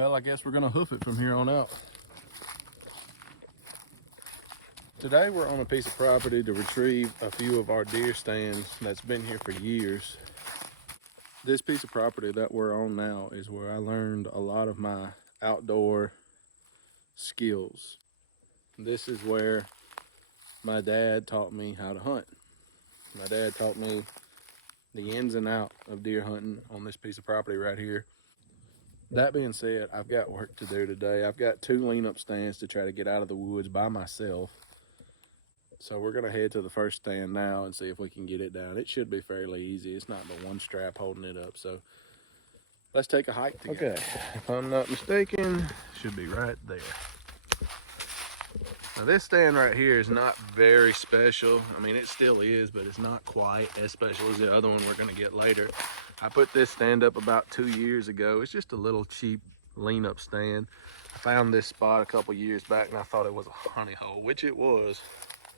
Well, I guess we're gonna hoof it from here on out. Today we're on a piece of property to retrieve a few of our deer stands that's been here for years. This piece of property that we're on now is where I learned a lot of my outdoor skills. This is where my dad taught me how to hunt. My dad taught me the ins and out of deer hunting on this piece of property right here. That being said, I've got work to do today. I've got 2 lean-up stands to try to get out of the woods by myself. So we're gonna head to the first stand now and see if we can get it down. It should be fairly easy. It's not the one strap holding it up. So let's take a hike together. Okay, if I'm not mistaken, should be right there. Now this stand right here is not very special. I mean, it still is, but it's not quite as special as the other one we're gonna get later. I put this stand up about 2 years ago. It's just a little cheap lean-up stand. I found this spot a couple years back and I thought it was a honey hole, which it was.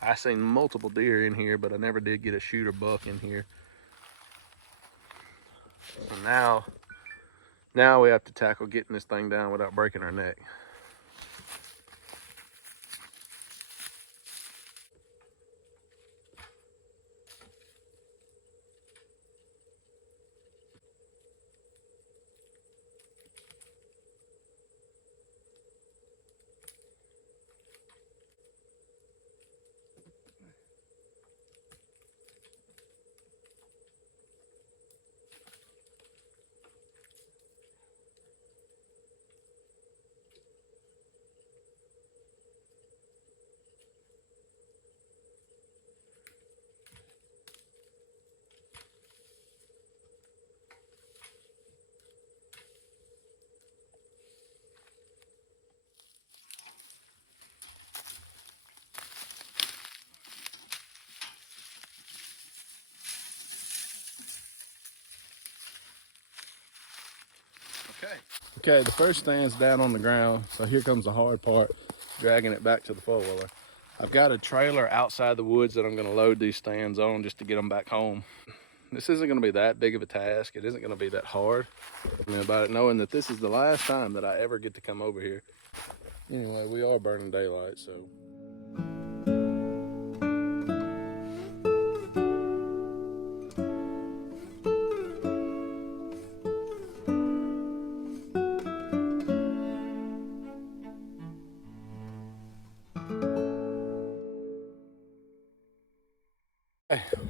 I seen multiple deer in here, but I never did get a shooter buck in here. So now we have to tackle getting this thing down without breaking our neck. Okay, the first stand's down on the ground, so here comes the hard part, dragging it back to the four-wheeler. I've got a trailer outside the woods that I'm gonna load these stands on just to get them back home. This isn't gonna be that big of a task. It isn't gonna be that hard. I mean, about it knowing that this is the last time that I ever get to come over here. Anyway, we are burning daylight, so.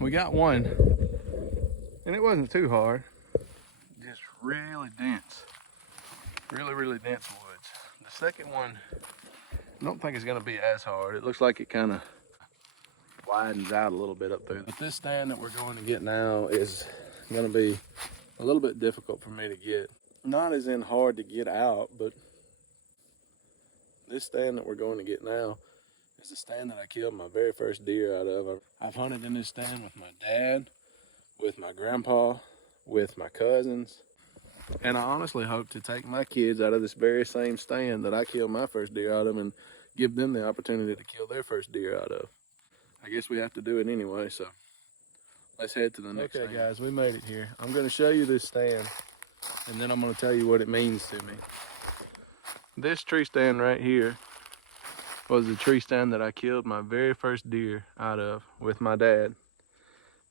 We got one, and it wasn't too hard. Just really dense, really dense woods. The second one, I don't think it's gonna be as hard. It looks like it kind of widens out a little bit up there. But this stand that we're going to get now is gonna be a little bit difficult for me to get. Not as in hard to get out, but this stand that we're going to get now is a stand that I killed my very first deer out of. I've hunted in this stand with my dad, with my grandpa, with my cousins, and I honestly hope to take my kids out of this very same stand that I killed my first deer out of and give them the opportunity to kill their first deer out of. I guess we have to do it anyway, so let's head to the next stand. Okay guys, we made it here. I'm gonna show you this stand and then I'm gonna tell you what it means to me. This tree stand right here was the tree stand that I killed my very first deer out of with my dad.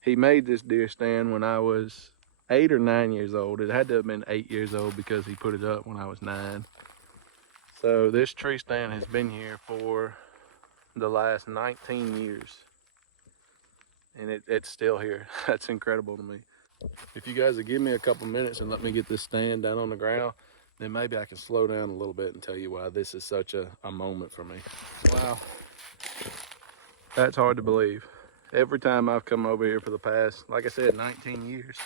He made this deer stand when I was 8 or 9 years old. It had to have been 8 years old because he put it up when I was 9. So this tree stand has been here for the last 19 years. And it's still here. That's incredible to me. If you guys would give me a couple minutes and let me get this stand down on the ground, then maybe I can slow down a little bit and tell you why this is such a moment for me. Wow, that's hard to believe. Every time I've come over here for the past, like I said, 19 years,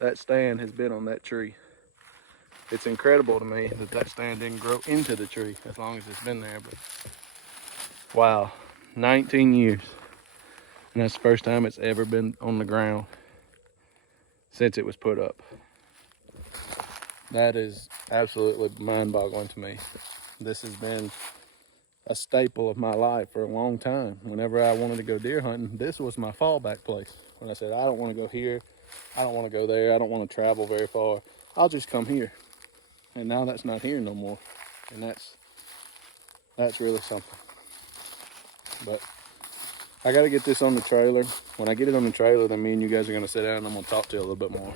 that stand has been on that tree. It's incredible to me that that stand didn't grow into the tree as long as it's been there, but wow, 19 years. And that's the first time it's ever been on the ground since it was put up. That is absolutely mind-boggling to me. This has been a staple of my life for a long time. Whenever I wanted to go deer hunting, this was my fallback place. When I said, I don't want to go here, I don't want to go there, I don't want to travel very far, I'll just come here. and now that's not here no more. And that's really something. But I got to get this on the trailer. When I get it on the trailer, then me and you guys are going to sit down and I'm going to talk to you a little bit more.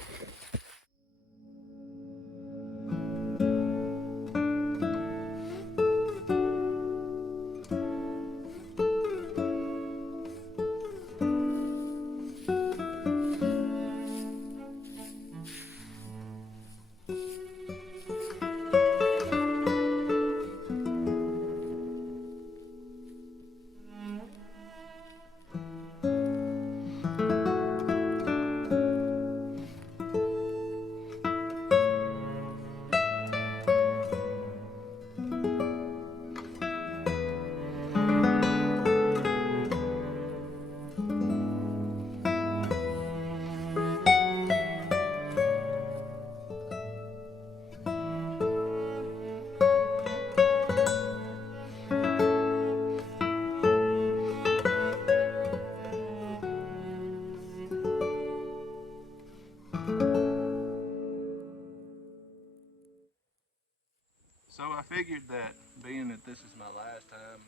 So I figured that being that this is my last time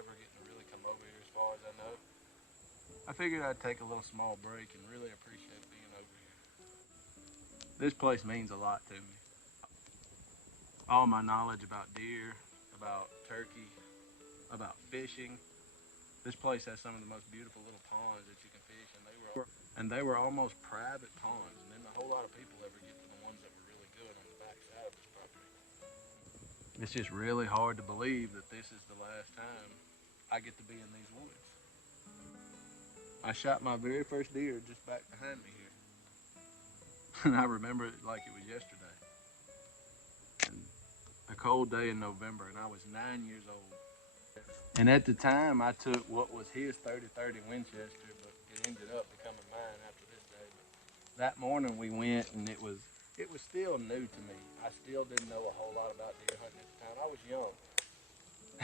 ever getting to really come over here as far as I know, I figured I'd take a little small break and really appreciate being over here. This place means a lot to me. All my knowledge about deer, about turkey, about fishing. This place has some of the most beautiful little ponds that you can fish, and they were almost private ponds, and then a whole lot of people ever get to the ones that were really good on the back side of this property. It's just really hard to believe that this is the last time I get to be in these woods. I shot my very first deer just back behind me here. And I remember it like it was yesterday. And a cold day in November, and I was 9 years old. And at the time, I took what was his 30-30 Winchester, but it ended up becoming mine after this day. But that morning we went, and it was still new to me. I still didn't know a whole lot about deer hunting at the time. I was young.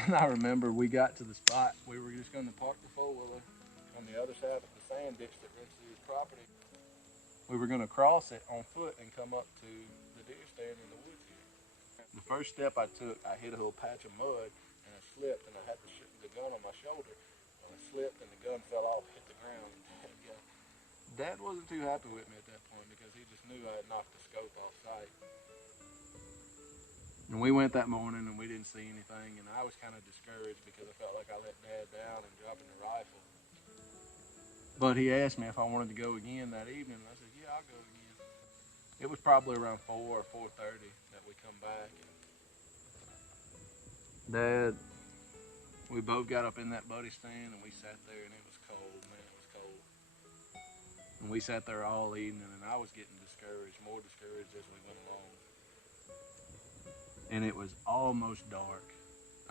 And I remember we got to the spot. We were just going to park the four-wheeler on the other side of the sand ditch that runs through his property. We were going to cross it on foot and come up to the deer stand in the woods here. The first step I took, I hit a little patch of mud, and I slipped, and I had the gun on my shoulder. And I slipped, and the gun fell off, hit the ground. Dad wasn't too happy with me at that point because he just knew I had knocked the scope off sight. And we went that morning and we didn't see anything, and I was kind of discouraged because I felt like I let Dad down in dropping the rifle. But he asked me if I wanted to go again that evening, and I said, yeah, I'll go again. It was probably around 4 or 4:30 that we come back. And Dad, we both got up in that buddy stand and we sat there, and it was cold, man, it was cold. And we sat there all evening, and I was getting discouraged, more discouraged as we went along. And it was almost dark.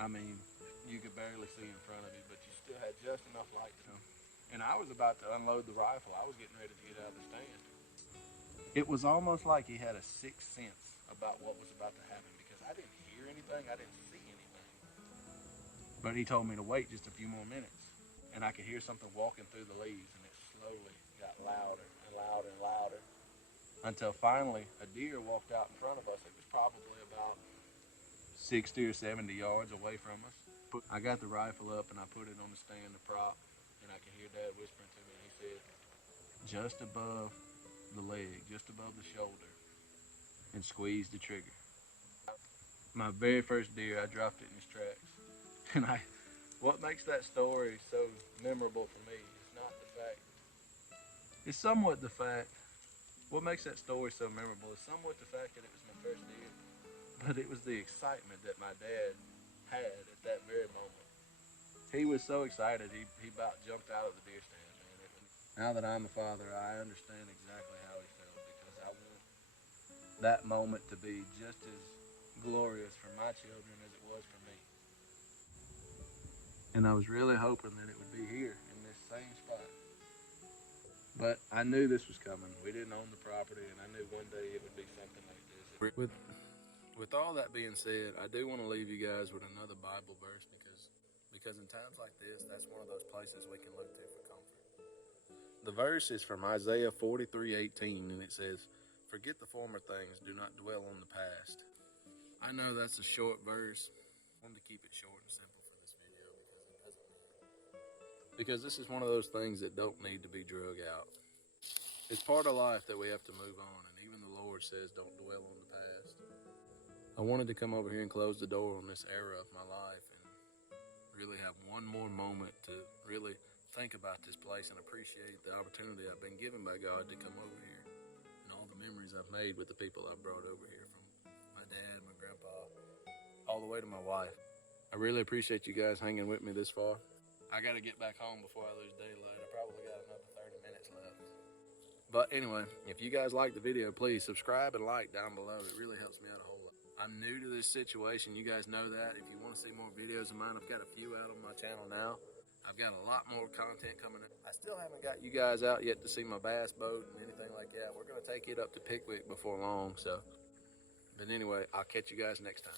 I mean, you could barely see in front of you, but you still had just enough light to them. And I was about to unload the rifle. I was getting ready to get out of the stand. It was almost like he had a sixth sense about what was about to happen because I didn't hear anything, I didn't see anything. But he told me to wait just a few more minutes. And I could hear something walking through the leaves, and it slowly got louder and louder and louder until finally a deer walked out in front of us. It was probably about 60 or 70 yards away from us. I got the rifle up and I put it on the stand, the prop, and I could hear Dad whispering to me. He said, just above the leg, just above the shoulder, and squeeze the trigger. My very first deer, I dropped it in his tracks. And what makes that story so memorable for me is not the fact, it's somewhat the fact, what makes that story so memorable is somewhat the fact that it was my first deer, but it was the excitement that my dad had at that very moment. He was so excited, he about jumped out of the deer stand, man. Now that I'm a father, I understand exactly how he felt because I want that moment to be just as glorious for my children as it was for me. And I was really hoping that it would be here in this same spot. But I knew this was coming. We didn't own the property, and I knew one day it would be something like this. With all that being said, I do want to leave you guys with another Bible verse because in times like this, that's one of those places we can look to for comfort. The verse is from Isaiah 43:18, and it says, "Forget the former things, do not dwell on the past." I know that's a short verse. I wanted to keep it short and simple for this video because this is one of those things that don't need to be drug out. It's part of life that we have to move on, and even the Lord says don't dwell on the past. I wanted to come over here and close the door on this era of my life and really have one more moment to really think about this place and appreciate the opportunity I've been given by God to come over here and all the memories I've made with the people I've brought over here, from my dad, my grandpa, all the way to my wife. I really appreciate you guys hanging with me this far. I got to get back home before I lose daylight. I probably got another 30 minutes left. But anyway, if you guys like the video, please subscribe and like down below. It really helps me out a whole lot. I'm new to this situation. You guys know that. If you want to see more videos of mine, I've got a few out on my channel now. I've got a lot more content coming in. I still haven't got you guys out yet to see my bass boat and anything like that. We're going to take it up to Pickwick before long. But anyway, I'll catch you guys next time.